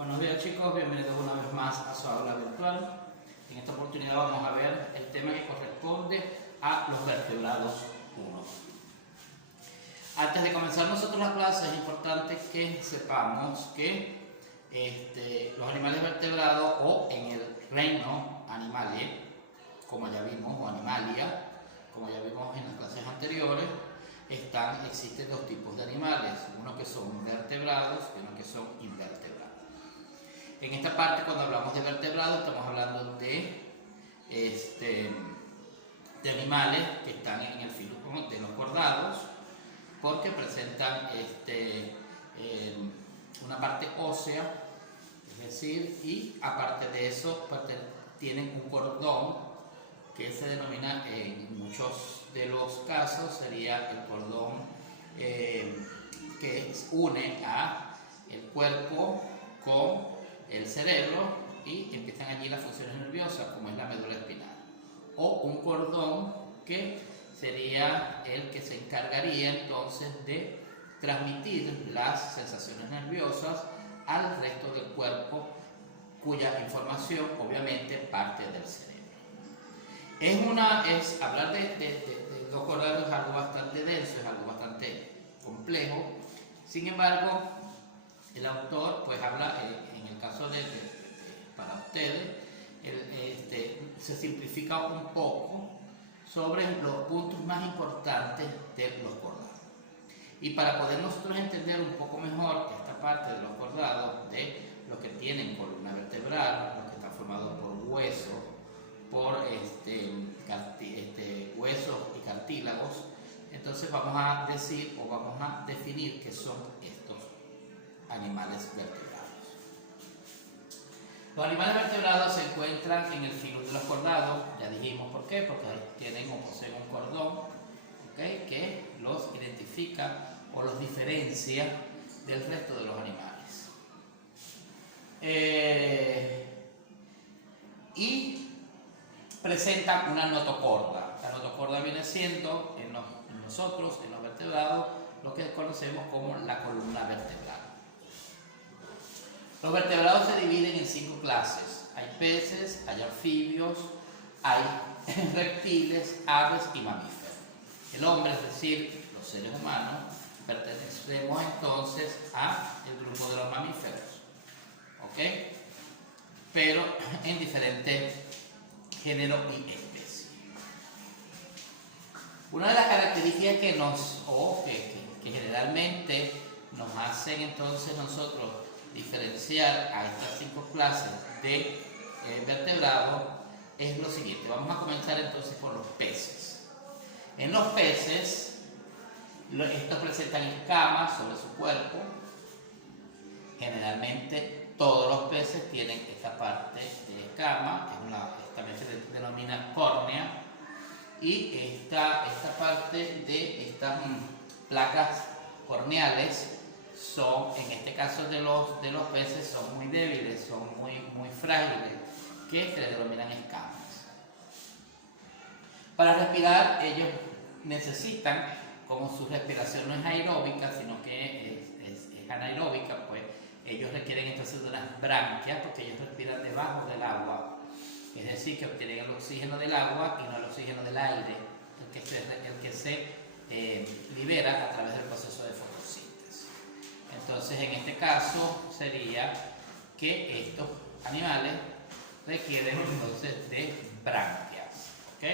Buenos días chicos, bienvenidos una vez más a su aula virtual. En esta oportunidad vamos a ver el tema que corresponde a los vertebrados 1. Antes de comenzar nosotros la clase es importante que sepamos que los animales vertebrados o en el reino Animalia, como ya vimos, o Animalia, como ya vimos en las clases anteriores, existen dos tipos de animales, unos que son vertebrados y unos que son invertebrados. En esta parte, cuando hablamos de vertebrados, estamos hablando de animales que están en el filo de los cordados, porque presentan una parte ósea, es decir, y aparte de eso tienen un cordón que se denomina en muchos de los casos sería el cordón que une a el cuerpo con el cerebro y empiezan allí las funciones nerviosas, como es la médula espinal, o un cordón que sería el que se encargaría entonces de transmitir las sensaciones nerviosas al resto del cuerpo, cuya información obviamente parte del cerebro. Hablar de los cordados es algo bastante denso, es algo bastante complejo. Sin embargo, el autor pues habla, en el caso para ustedes, se simplifica un poco sobre los puntos más importantes de los cordados. Y para poder nosotros entender un poco mejor esta parte de los cordados, de los que tienen columna vertebral, los que están formados por huesos, por huesos y cartílagos, entonces vamos a decir o vamos a definir qué son estos animales vertebrados. Los animales vertebrados se encuentran en el filo de los cordados, ya dijimos por qué, porque tienen o poseen un cordón, ¿okay?, que los identifica o los diferencia del resto de los animales. Y presentan una notocorda. La notocorda viene siendo en nosotros, en los vertebrados, lo que conocemos como la columna vertebral. Los vertebrados se dividen en 5 clases. Hay peces, hay anfibios, hay reptiles, aves y mamíferos. El hombre, es decir, los seres humanos, pertenecemos entonces al grupo de los mamíferos, ¿ok? Pero en diferentes géneros y especies. Una de las características que generalmente nos hacen entonces nosotros diferenciar a estas 5 clases de vertebrados es lo siguiente. Vamos a comenzar entonces por los peces. En los peces, estos presentan escamas sobre su cuerpo. Generalmente todos los peces tienen esta parte de escama, también se denomina córnea, y esta parte de estas placas corneales son, en este caso de los peces, son muy débiles, son muy frágiles, que se le denominan escamas. Para respirar, ellos necesitan, como su respiración no es aeróbica, sino que es anaeróbica, pues ellos requieren entonces de unas branquias, porque ellos respiran debajo del agua, es decir, que obtienen el oxígeno del agua y no el oxígeno del aire, el que se libera a través del proceso de fotosíntesis. Entonces, en este caso sería que estos animales requieren entonces de branquias, ¿ok?,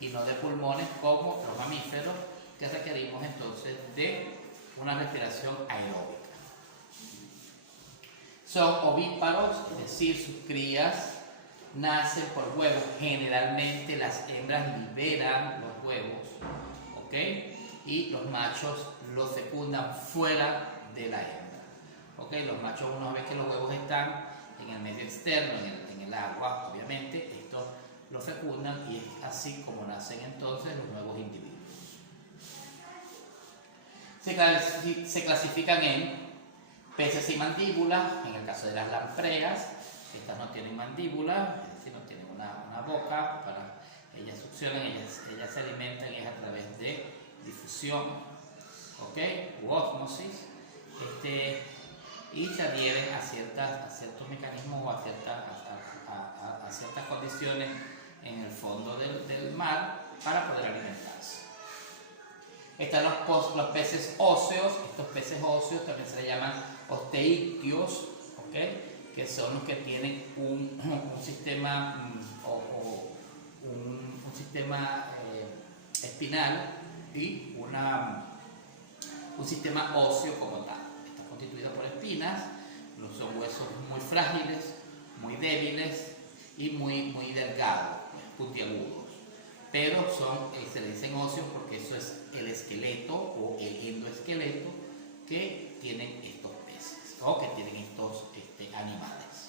y no de pulmones como los mamíferos, que requerimos entonces de una respiración aeróbica. Son ovíparos, es decir, sus crías nacen por huevos. Generalmente las hembras liberan los huevos, ¿ok?, y los machos los fecundan fuera de la hembra, ¿ok? Los machos, una vez que los huevos están en el medio externo, en el agua, obviamente, estos los fecundan y es así como nacen entonces los nuevos individuos. Se clasifican en peces sin mandíbula, en el caso de las lampreas. Estas no tienen mandíbula, es decir, no tienen una boca, ellas succionan, ellas se alimentan y es a través de difusión, ¿ok?, u ósmosis. y se adhieren a ciertos mecanismos o a ciertas condiciones en el fondo del mar para poder alimentarse. Están los peces óseos. Estos peces óseos también se le llaman osteictios, ¿okay? Que son los que tienen un sistema un sistema espinal y un sistema óseo como tal. Está constituido por espinas, son huesos muy frágiles, muy débiles y muy delgados, puntiagudos. Pero se le dicen óseos porque eso es el esqueleto o el endoesqueleto que tienen estos peces o que tienen estos animales.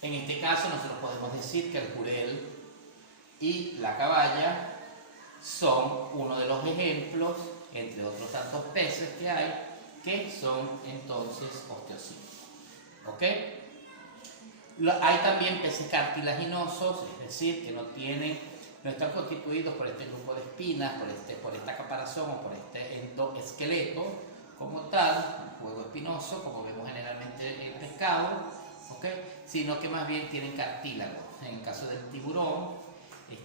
En este caso nosotros podemos decir que el jurel y la caballa son uno de los ejemplos, entre otros tantos peces que hay, que son entonces osteocitos. ¿Ok? Hay también peces cartilaginosos, es decir, que no están constituidos por este grupo de espinas, por esta caparazón o por este endoesqueleto como tal, un juego espinoso, como vemos generalmente en el pescado, ¿okay? Sino que más bien tienen cartílago. En el caso del tiburón,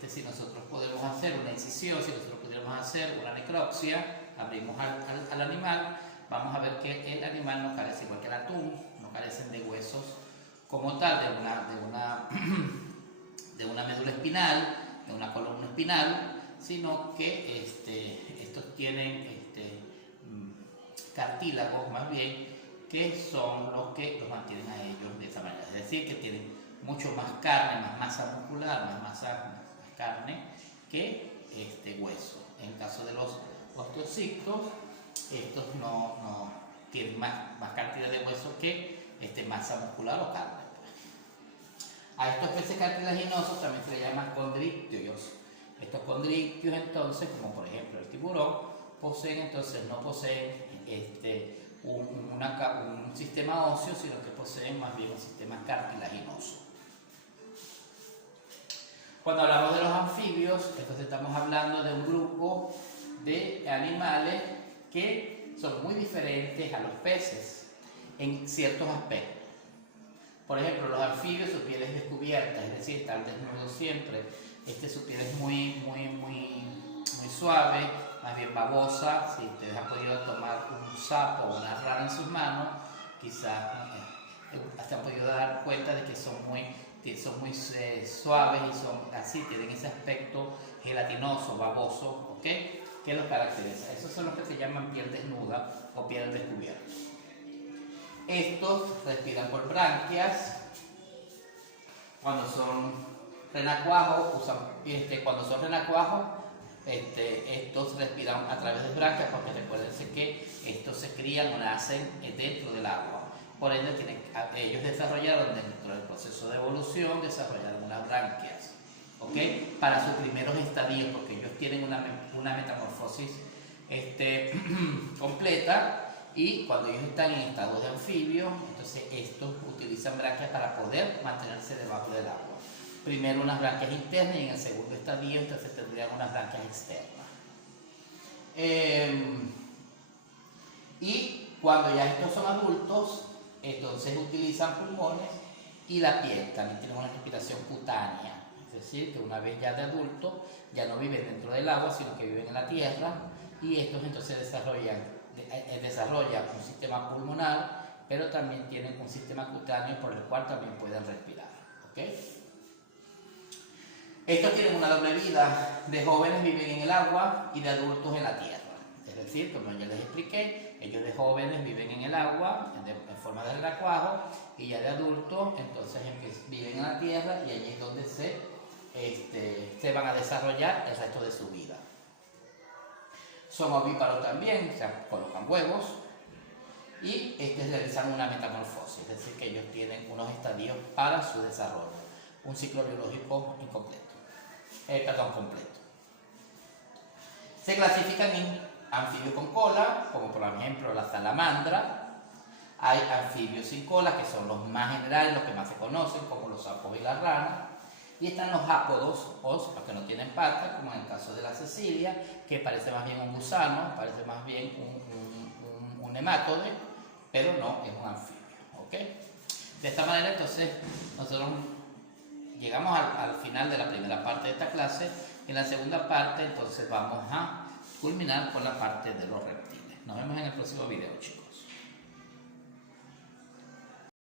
si nosotros podemos hacer una incisión, si nosotros pudiéramos hacer una necropsia, abrimos al animal, vamos a ver que el animal no carece, igual que el atún, no carecen de huesos como tal, de una médula espinal, de una columna espinal, sino que estos tienen cartílagos más bien, que son los que los mantienen a ellos de esa manera. Es decir, que tienen mucho más carne, más masa muscular, más carne que hueso. En el caso de los osteocitos, estos no tienen más cantidad de hueso que masa muscular o carne. A estos peces cartilaginosos también se les llama condrictios. Estos condrictios entonces, como por ejemplo el tiburón, no poseen un sistema óseo, sino que poseen más bien un sistema cartilaginoso. Cuando hablamos de los anfibios, entonces estamos hablando de un grupo de animales que son muy diferentes a los peces en ciertos aspectos. Por ejemplo, los anfibios, su piel es descubierta, es decir, están desnudos siempre. Su piel es muy suave, más bien babosa. Si ustedes han podido tomar un sapo o una rana en sus manos, quizás se han podido dar cuenta de que son muy suaves y son así, tienen ese aspecto gelatinoso, baboso, ¿ok? Que los caracteriza. Esos son los que se llaman piel desnuda o piel descubierta. Estos respiran por branquias. Cuando son renacuajos, estos respiran a través de branquias, porque recuérdense que estos se crían o nacen dentro del agua. Por ende, ellos desarrollaron dentro del proceso de evolución, desarrollaron unas branquias, ¿ok? Para sus primeros estadios, porque ellos tienen una metamorfosis completa. Y cuando ellos están en estado de anfibio, entonces estos utilizan branquias para poder mantenerse debajo del agua. Primero unas branquias internas y en el segundo estadio entonces tendrían unas branquias externas. Y cuando ya estos son adultos, entonces utilizan pulmones y la piel. También tienen una respiración cutánea. Es decir, que una vez ya de adulto, ya no viven dentro del agua, sino que viven en la tierra. Y estos entonces desarrollan un sistema pulmonar, pero también tienen un sistema cutáneo por el cual también pueden respirar. ¿Okay? Estos tienen una doble vida. De jóvenes viven en el agua y de adultos en la tierra. Es decir, como ya les expliqué, ellos de jóvenes viven en el agua en forma de renacuajo, y ya de adultos entonces viven en la tierra, y allí es donde se van a desarrollar el resto de su vida. Son ovíparos también, o sea, colocan huevos y realizan una metamorfosis, es decir, que ellos tienen unos estadios para su desarrollo, un ciclo biológico completo. Se clasifican en anfibios con cola, como por ejemplo la salamandra. Hay anfibios sin cola, que son los más generales, los que más se conocen, como los sapos y las ranas. Y están los ápodos, los que no tienen patas, como en el caso de la Cecilia, que parece más bien un gusano, parece más bien un nematode, pero no es un anfibio. ¿Ok? De esta manera entonces nosotros llegamos al final de la primera parte de esta clase. En la segunda parte entonces vamos a culminar con la parte de los reptiles. Nos vemos en el próximo video, chicos.